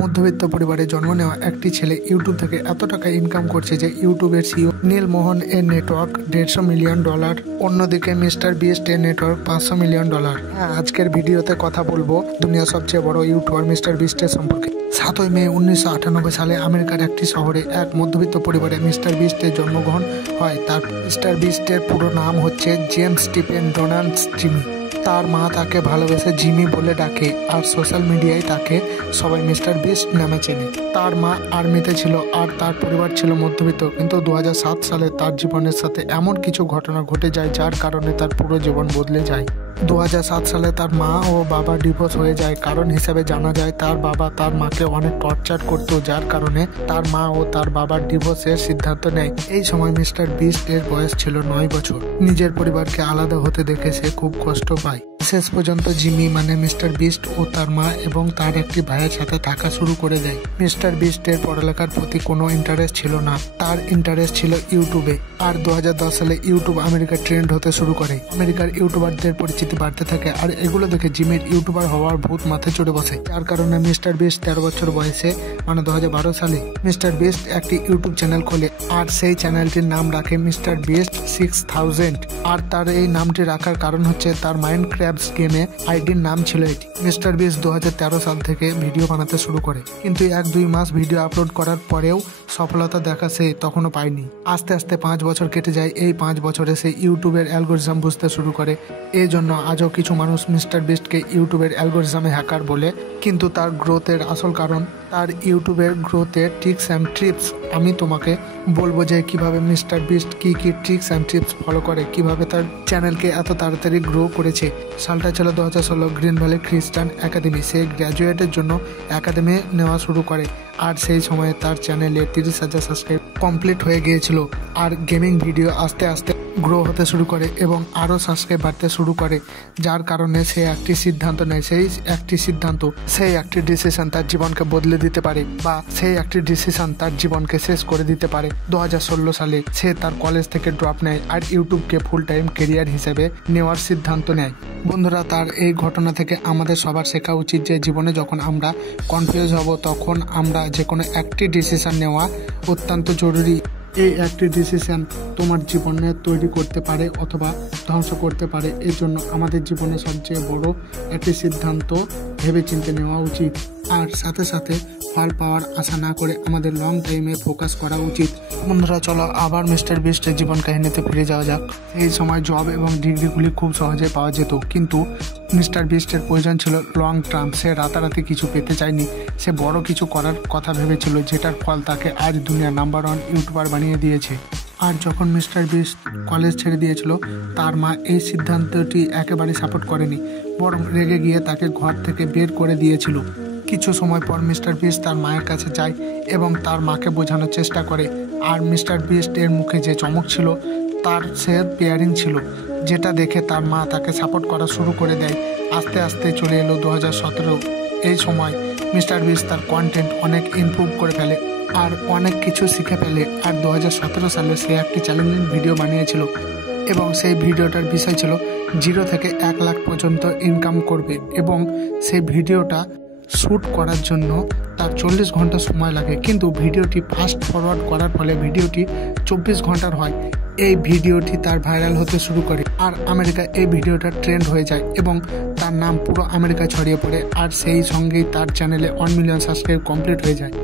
মধ্যবিত্ত পরিবারে জন্ম নেওয়া একটি ছেলে ইউটিউব থেকে এত টাকা ইনকাম করছে যে ইউটিউবের সিইও নীল মোহন এর নেটওয়ার্ক $150 মিলিয়ন, অন্যদিকে মিস্টার বিস্ট এর নেটওয়ার্ক $500 মিলিয়ন। হ্যাঁ, আজকের ভিডিওতে কথা বলবো দুনিয়ার সবচেয়ে বড় ইউটিউবার মিস্টার বিস্টের সম্পর্কে। 7 মে 1998 সালে আমেরিকার একটি শহরে এক মধ্যবিত্ত পরিবারে মিস্টার বিস্টের জন্মগ্রহণ হয়। তার মিস্টার বিস্টের পুরো নাম হচ্ছে জেমস স্টিফেন ডোনাল্ড জিমি। তার মা তাকে ভালোবেসে জিমি বলে ডাকে, আর সোশ্যাল মিডিয়ায় তাকে সবাই মিস্টার বিস্ট নামে চেনে। তার মা আর্মিতে ছিল আর তার পরিবার ছিল মধ্যবিত্ত, কিন্তু 2007 সালে তার জীবনের সাথে এমন কিছু ঘটনা ঘটে যায় যার কারণে তার পুরো জীবন বদলে যায়। 2007 সালে তার মা ও বাবা ডিভোর্স হয়ে যায়। কারণ হিসেবে জানা যায় তার বাবা তার মাকে অনেক টর্চার করতো, যার কারণে তার মা ও তার বাবার ডিভোর্সের সিদ্ধান্ত নেয়। এই সময় মিস্টার বিস্ট এর বয়স ছিল 9 বছর। নিজের পরিবারকে আলাদা হতে দেখে সে খুব কষ্ট পায়। শেষ পর্যন্ত জিমি মানে মিস্টার বিস্ট ও তার মা এবং তার একটি ভাইয়ের সাথে থাকা শুরু করে দেয়। মিস্টার বিস্টের পড়ালেখার প্রতি কোনো ইন্টারেস্ট ছিল না, তার ইন্টারেস্ট ছিল ইউটিউবে। আর 2010 সালে ইউটিউব আমেরিকার ট্রেন্ড হতে শুরু করে। আমেরিকার ইউটিউবারদের পরিচিতি বাড়তে থাকে, আর এগুলো দেখে জিমির ইউটিউবার হওয়ার ভূত মাথায় চড়ে বসে। যার কারণে মিস্টার বিস্ট 13 বছর বয়সে মানে 2012 সালে মিস্টার বিস্ট একটি ইউটিউব চ্যানেল খোলে, আর সেই চ্যানেলটির নাম রাখে মিস্টার বিস্ট 6000। আর তার এই নামটি রাখার কারণ হচ্ছে তার মাইনক্রাফট গেমে আইডির নাম ছিল এটি। মিস্টার বিস্ট 2013 সাল থেকে ভিডিও বানাতে শুরু করে, কিন্তু 1-2 মাস ভিডিও আপলোড করার পরেও সফলতা দেখা সে তখনও পায়নি। আস্তে আস্তে 5 বছর কেটে যায়। এই 5 বছরে সে ইউটিউবের অ্যালগোরিজম বুঝতে শুরু করে। এই জন্য আজও কিছু মানুষ মিস্টার বিস্টকে ইউটিউবের অ্যালগোরিজমে হ্যাকার বলে। কিন্তু তার গ্রোথের আসল কারণ তার ইউটিউবের গ্রোথের ট্রিক্স অ্যান্ড টিপস। আমি তোমাকে বলবো যে কিভাবে মিস্টার বিস্ট কি ট্রিক্স অ্যান্ড টিপস ফলো করে, কিভাবে তার চ্যানেলকে এত তাড়াতাড়ি গ্রো করেছে। সালটা ছিল 2016। গ্রিন ভ্যালি খ্রিস্টান একাডেমি, সে গ্র্যাজুয়েটের জন্য একাডেমি নেওয়া শুরু করে। আর সেই সময়ে তার চ্যানেলে 30,000 সাবস্ক্রাইব কমপ্লিট হয়ে গিয়েছিল। আর গেমিং ভিডিও আস্তে আস্তে গ্রো হতে শুরু করে এবং আরও সাবস্ক্রাইব বাড়তে শুরু করে, যার কারণে সে একটি সিদ্ধান্ত নেয়। সেই একটি ডিসিশন তার জীবনকে বদলে দিতে পারে, বা সেই একটি ডিসিশন তার জীবনকে শেষ করে দিতে পারে। 2016 সালে সে তার কলেজ থেকে ড্রপ নেয় আর ইউটিউবকে ফুল টাইম কেরিয়ার হিসেবে নেওয়ার সিদ্ধান্ত নেয়। বন্ধুরা, তার এই ঘটনা থেকে আমাদের সবার শেখা উচিত যে জীবনে যখন আমরা কনফিউজ হব তখন আমরা যে কোনো একটি ডিসিশন নেওয়া অত্যন্ত জরুরি। এই একটি ডিসিশন তোমার জীবনে তৈরি করতে পারে অথবা ধ্বংস করতে পারে। এর জন্য আমাদের জীবনে সবচেয়ে বড় একটি সিদ্ধান্ত ভেবেচিন্তে নেওয়া উচিত। আর সাথে সাথে ফল পাওয়ার আশা না করে আমাদের লং টাইমে ফোকাস করা উচিত। বন্ধুরা, চলো আবার মিস্টার বিস্টের জীবন কাহিনীতে ফিরে যাওয়া যাক। এই সময় জব এবং ডিগ্রিগুলি খুব সহজে পাওয়া যেত, কিন্তু মিস্টার বিস্টের প্রয়োজন ছিল লং টার্ম। সে রাতারাতি কিছু পেতে চায়নি, সে বড় কিছু করার কথা ভেবেছিল, যেটার ফল তাকে আজ দুনিয়ার নাম্বার 1 ইউটিউবার বানিয়ে দিয়েছে। আর যখন মিস্টার বিস্ট কলেজ ছেড়ে দিয়েছিল, তার মা এই সিদ্ধান্তটি একেবারে সাপোর্ট করেনি, বরং রেগে গিয়ে তাকে ঘর থেকে বের করে দিয়েছিল। কিছু সময় পর মিস্টার বিস্ট তার মায়ের কাছে যায় এবং তার মাকে বোঝানোর চেষ্টা করে। আর মিস্টার বিস্ট এর মুখে যে চমক ছিল তার সে পেয়ারিং ছিল, যেটা দেখে তার মা তাকে সাপোর্ট করা শুরু করে দেয়। আস্তে আস্তে চলে এলো 2017। এই সময় মিস্টার বিস্ট তার কন্টেন্ট অনেক ইমপ্রুভ করে ফেলে আর অনেক কিছু শিখে ফেলে। আর 2017 সালে সে একটি চ্যালেঞ্জিং ভিডিও বানিয়েছিল এবং সেই ভিডিওটার বিষয় ছিল 0 থেকে 1 লাখ পর্যন্ত ইনকাম করবে, এবং সেই ভিডিওটা শ্যুট করার জন্য তার 40 ঘন্টা সময় লাগে। কিন্তু ভিডিওটি ফাস্ট ফরওয়ার্ড করার ফলে ভিডিওটি 24 ঘন্টার হয়। এই ভিডিওটি তার ভাইরাল হতে শুরু করে, আর আমেরিকায় এই ভিডিওটা ট্রেন্ড হয়ে যায় এবং তার নাম পুরো আমেরিকায় ছড়িয়ে পড়ে। আর সেই সঙ্গেই তার চ্যানেলে 1 মিলিয়ন সাবস্ক্রাইব কমপ্লিট হয়ে যায়।